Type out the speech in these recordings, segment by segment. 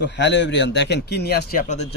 তো hello everyone, দেখেন কি নিয়ে আসছি আপনাদের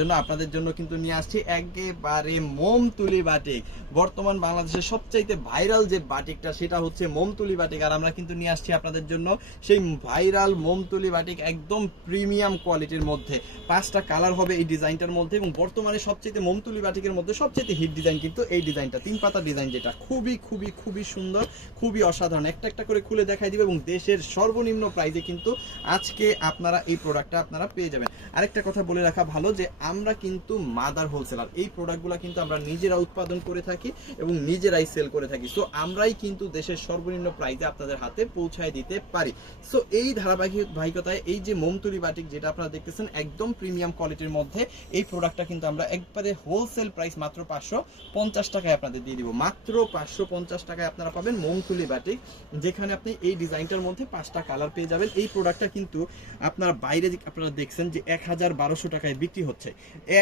জন্য কিন্তু নিয়ে আসছি একেবারে মোমতুলি বাটিক। বর্তমান বাংলাদেশের সবচাইতে ভাইরাল যে বাটিকটা সেটা হচ্ছে মোমতুলি বাটিক, আর আমরা কিন্তু নিয়ে আসছি আপনাদের জন্য সেই ভাইরাল মোমতুলি বাটিক একদম প্রিমিয়াম কোয়ালিটির মধ্যে। 5টা কালার হবে এই ডিজাইনটার মধ্যে, এবং বর্তমানে সবচাইতে মোমতুলি বাটিকের মধ্যে সবচাইতে হিট ডিজাইন কিন্তু এই ডিজাইনটা, 3 পাতা ডিজাইন, যেটা খুবই খুবই খুবই সুন্দর, খুবই অসাধারণ। একটা একটা করে খুলে দেখাই দিবে, এবং দেশের সর্বনিম্ন প্রাইসে কিন্তু আজকে আপনারা এই প্রোডাক্টটা আপনারা পেয়ে যাবেন। আরেকটা কথা বলে রাখা ভালো যে আমরা কিন্তু মাদার হোলসেলার, এই প্রোডাক্টগুলো কিন্তু আমরা নিজেরা উৎপাদন করে থাকি এবং নিজেরাই সেল করে থাকি। সো আমরাই কিন্তু দেশের সর্বনিম্ন প্রাইসে আপনাদের হাতে পৌঁছায় দিতে পারি। সো এই ধারাবাহিকতায় এই যে মোমতুলি বাটিক যেটা আপনারা দেখতেছেন একদম প্রিমিয়াম কোয়ালিটির মধ্যে, এই প্রোডাক্টটা কিন্তু আমরা একবারে হোলসেল প্রাইস মাত্র 550 টাকায় আপনাদের দিয়ে দিব। মাত্র 550 টাকায় আপনারা পাবেন মোমতুলি বাটিক, যেখানে আপনি এই ডিজাইনটার মধ্যে 5টা কালার পেয়ে যাবেন। এই প্রোডাক্টটা কিন্তু আপনারা বাইরে আপনারা দেখছেন যে 1200 টাকায় বিক্রি হচ্ছে।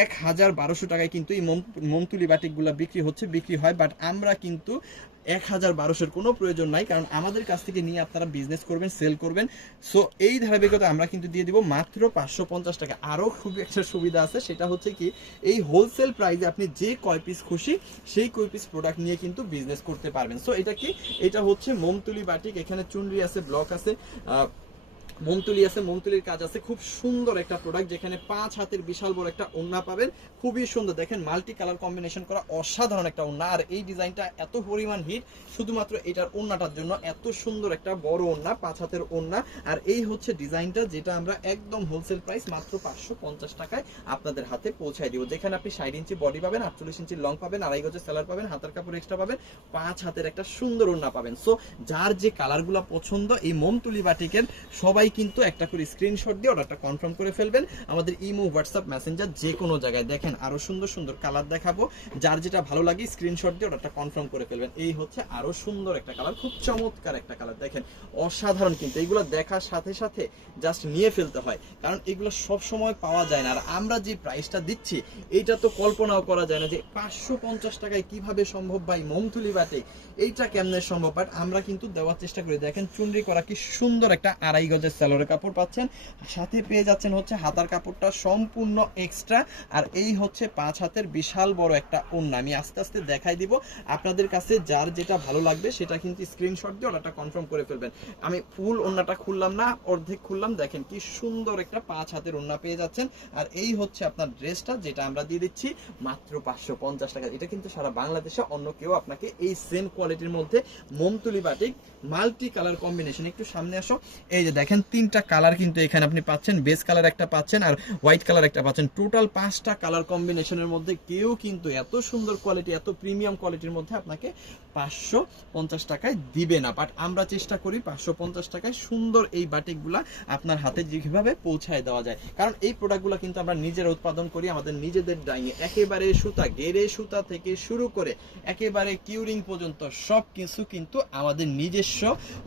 1200 টাকায় কিন্তু এই মোমতুলি বাটিকগুলো বিক্রি হয়, বাট আমরা কিন্তু 1200-এর কোনো প্রয়োজন নাই, কারণ আমাদের কাছ থেকে নিয়ে আপনারা বিজনেস করবেন, সেল করবেন। সো এই ধারাবাহিকতা আমরা কিন্তু দিয়ে দিব মাত্র 550 টাকা। আরও খুব একটা সুবিধা আছে, সেটা হচ্ছে কি এই হোলসেল প্রাইসে আপনি যে কয় পিস খুশি সেই কয় পিস প্রোডাক্ট নিয়ে কিন্তু বিজনেস করতে পারবেন। সো এটা হচ্ছে মোমতুলি বাটিক। এখানে চুনরি আছে, ব্লক আছে, মোমতুলি আছে, মোমতুলির কাজ আছে। খুব সুন্দর একটা প্রোডাক্ট, যেখানে 5 হাতের বিশাল বড় একটা ওড়না পাবেন, খুবই সুন্দর। দেখেন মাল্টি কালার কম্বিনেশন করা অসাধারণ একটা ওড়না। আর এই ডিজাইনটা এত পরিমাণ হিট শুধুমাত্র এটার ওড়নাটার জন্য, এত সুন্দর একটা বড় ওড়না, 5 হাতের ওড়না। আর এই হচ্ছে ডিজাইনটা, যেটা আমরা একদম হোলসেল প্রাইস মাত্র 550 টাকায় আপনাদের হাতে পৌঁছায় দিব। যেখানে আপনি 60 ইঞ্চি বডি পাবেন, 48 ইঞ্চি লং পাবেন, 2.5 গজের সেলার পাবেন, হাতার কাপড় এক্সট্রা পাবেন, 5 হাতের একটা সুন্দর ওড়না পাবেন। সো যার যে কালারগুলো পছন্দ এই মোমতুলি বাটিকের, সবাই কিন্তু একটা করে স্ক্রিনশট দিয়ে অর্ডারটা কনফার্ম করে ফেলবেন। আমাদের ইমো, হোয়াটসঅ্যাপ, মেসেঞ্জার যে কোনো জায়গায়। দেখেন আরো সুন্দর সুন্দর কালার দেখাবো, যার যেটা ভালো লাগে স্ক্রিনশট দিয়ে অর্ডারটা কনফার্ম করে ফেলবেন। এই হচ্ছে আরো সুন্দর একটা কালার, খুব চমৎকার একটা কালার। দেখেন অসাধারণ, কিন্তু এইগুলো দেখার সাথে সাথে জাস্ট নিয়ে ফেলতে হয়, কারণ এগুলো সব সময় পাওয়া যায় না। আর আমরা যে প্রাইসটা দিচ্ছি এইটা তো কল্পনাও করা যায় না যে 550 টাকায় কিভাবে সম্ভব ভাই মোমতুলি বাটিক, এইটা কেমনে সম্ভব, বাট আমরা কিন্তু দেওয়ার চেষ্টা করি। দেখেন চুনরি করা কি সুন্দর একটা 2.5 গজের সালোয়ারের কাপড় পাচ্ছেন, সাথে পেয়ে যাচ্ছেন হচ্ছে হাতার কাপড়টা সম্পূর্ণ এক্সট্রা। আর এই হচ্ছে 5 হাতের বিশাল বড় একটা ওড়না। আমি আস্তে আস্তে দেখাই দিব, আপনাদের কাছে যার যেটা ভালো লাগবে সেটা কিন্তু স্ক্রিনশট দিয়ে অর্ডারটা কনফার্ম করে ফেলবেন। আমি ফুল ওড়নাটা খুললাম না, অর্ধেক খুললাম। দেখেন কি সুন্দর একটা 5 হাতের ওড়না পেয়ে যাচ্ছেন। আর এই হচ্ছে আপনার ড্রেসটা, যেটা আমরা দিয়ে দিচ্ছি মাত্র 550 টাকা। এটা কিন্তু সারা বাংলাদেশে অন্য কেউ আপনাকে এই সেম কোয়ালিটির মধ্যে মোমতুলি বাটিক মাল্টি কালার কম্বিনেশন, একটু সামনে আসো। এই যে দেখেন 3টা কালার কিন্তু এখানে আপনি পাচ্ছেন, বেস কালার একটা পাচ্ছেন আর হোয়াইট কালার একটা পাচ্ছেন। টোটাল 5টা কালার কম্বিনেশনের মধ্যে কেউ কিন্তু এত সুন্দর কোয়ালিটি, এত প্রিমিয়াম কোয়ালিটির মধ্যে আপনাকে 550 টাকায় দিবে না। বাট আমরা চেষ্টা করি 550 টাকায় সুন্দর এই বাটিকগুলা আপনার হাতে যেভাবে পৌঁছায় দেওয়া যায়, কারণ এই প্রোডাক্টগুলো কিন্তু আমরা নিজেরা উৎপাদন করি আমাদের নিজেদের ডাইয়ে। একেবারে সুতা, গেরে সুতা থেকে শুরু করে একেবারে কিউরিং পর্যন্ত সব কিছু কিন্তু আমাদের নিজস্ব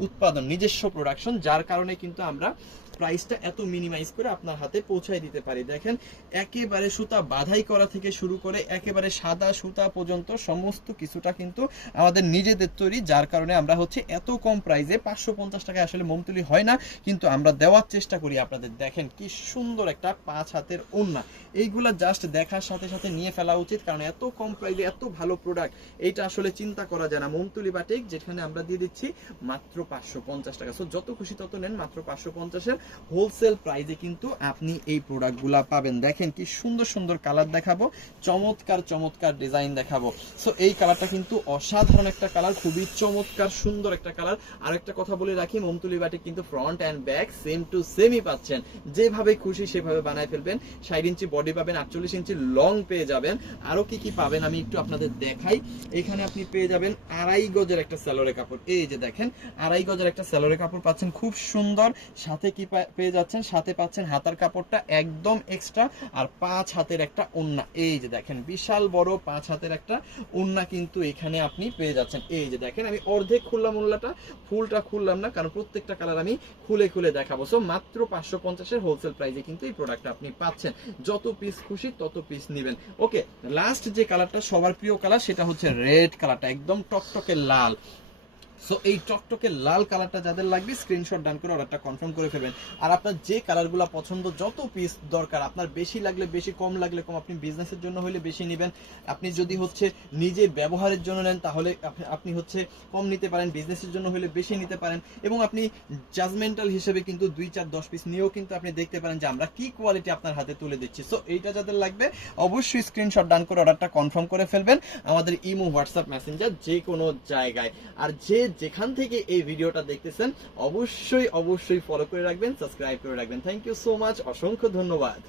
উৎপাদন, নিজস্ব প্রোডাকশন, যার কারণে কিন্তু আমরা প্রাইসটা এত মিনিমাইজ করে আপনার হাতে পৌঁছায় দিতে পারি। দেখেন একেবারে সুতা বাধাই করা থেকে শুরু করে একেবারে সাদা সুতা পর্যন্ত সমস্ত কিছুটা কিন্তু আমাদের নিজেদের তৈরি, যার কারণে আমরা হচ্ছে এত কম প্রাইসে 550 টাকায় আসলে মোমতুলি হয় না, কিন্তু আমরা দেওয়ার চেষ্টা করি আপনাদের। দেখেন কি সুন্দর একটা 5 হাতের ওড়না, এইগুলা জাস্ট দেখার সাথে সাথে নিয়ে ফেলা উচিত, কারণ এত কম প্রাইসে এত ভালো প্রোডাক্ট এইটা আসলে চিন্তা করা যায় না। মোমতুলি বাটিক যেখানে আমরা দিয়ে দিচ্ছি মাত্র 550 টাকা। সো যত খুশি তত নেন, মাত্র 550-এর হোলসেল প্রাইসে কিন্তু আপনি এই প্রোডাক্টগুলা পাবেন। দেখেন কি সুন্দর সুন্দর কালার দেখাবো, চমৎকার চমৎকার ডিজাইন দেখাবো। সো এই কালারটা কিন্তু অসাধারণ একটা কালার, খুবই চমৎকার সুন্দর একটা কালার। আর একটা কথা বলে রাখি, মোমতুলি বাটিক কিন্তু front and back same to সেমই পাচ্ছেন, যেভাবে খুশি সেভাবে বানায় ফেলবেন। 60 ইঞ্চি বডি পাবেন, 48 ইঞ্চি লং পেয়ে যাবেন। আরো কি কি পাবেন আমি একটু আপনাদের দেখাই। এখানে আপনি পেয়ে যাবেন 2.5 গজের একটা সালোয়ারের কাপড়। এই যে দেখেন 2.5 গজের একটা সালোয়ারের কাপড় পাচ্ছেন, খুব সুন্দর। সাথে কি পেয়ে যাচ্ছেন, সাথে পাচ্ছেন হাতার কাপড়টা একদম এক্সট্রা, আর 5 হাতের একটা ওড়না। এই যে দেখেন বিশাল বড় 5 হাতের একটা ওড়না কিন্তু এখানে আপনি পেয়ে যাচ্ছেন। এই যে দেখেন আমি অর্ধেক খুললাম ওড়নাটা, ফুলটা খুললাম না, কারণ প্রত্যেকটা কালার আমি খুলে খুলে দেখাবো। সো মাত্র 550-এর হোলসেল প্রাইসে কিন্তু এই প্রোডাক্টটা আপনি পাচ্ছেন। যত পিস খুশি তত পিস নেবেন। ওকে, লাস্ট যে কালারটা সবার প্রিয় কালার সেটা হচ্ছে রেড কালারটা, একদম টকটকে লাল। সো এই টকটকে লাল কালারটা যাদের লাগবে স্ক্রিনশট ডান করে অর্ডারটা কনফার্ম করে ফেলবেন। আর আপনার যে কালারগুলো পছন্দ, যত পিস দরকার আপনার, বেশি লাগলে বেশি, কম লাগলে কম, আপনি বিজনেসের জন্য হলে বেশি নেবেন, আপনি যদি হচ্ছে নিজে ব্যবহারের জন্য নেন তাহলে আপনি হচ্ছে কম নিতে পারেন, বিজনেসের জন্য হলে বেশি নিতে পারেন, এবং আপনি জাজমেন্টাল হিসেবে কিন্তু 2, 4, 10 পিস নিয়েও কিন্তু আপনি দেখতে পারেন যে আমরা কি কোয়ালিটি আপনার হাতে তুলে দিচ্ছি। সো এইটা যাদের লাগবে অবশ্যই স্ক্রিনশট ডান করে অর্ডারটা কনফার্ম করে ফেলবেন আমাদের ইমো, হোয়াটসঅ্যাপ, মেসেঞ্জার যে কোনো জায়গায়। আর যেখান থেকে এই ভিডিওটা দেখতেছেন অবশ্যই অবশ্যই ফলো করে রাখবেন, সাবস্ক্রাইব করে রাখবেন। থ্যাংক ইউ সো মাচ, অসংখ্য ধন্যবাদ।